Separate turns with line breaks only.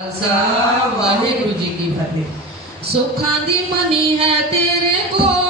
खालसा वाहेगुरु जी की फतेह।
सुखा the money है तेरे को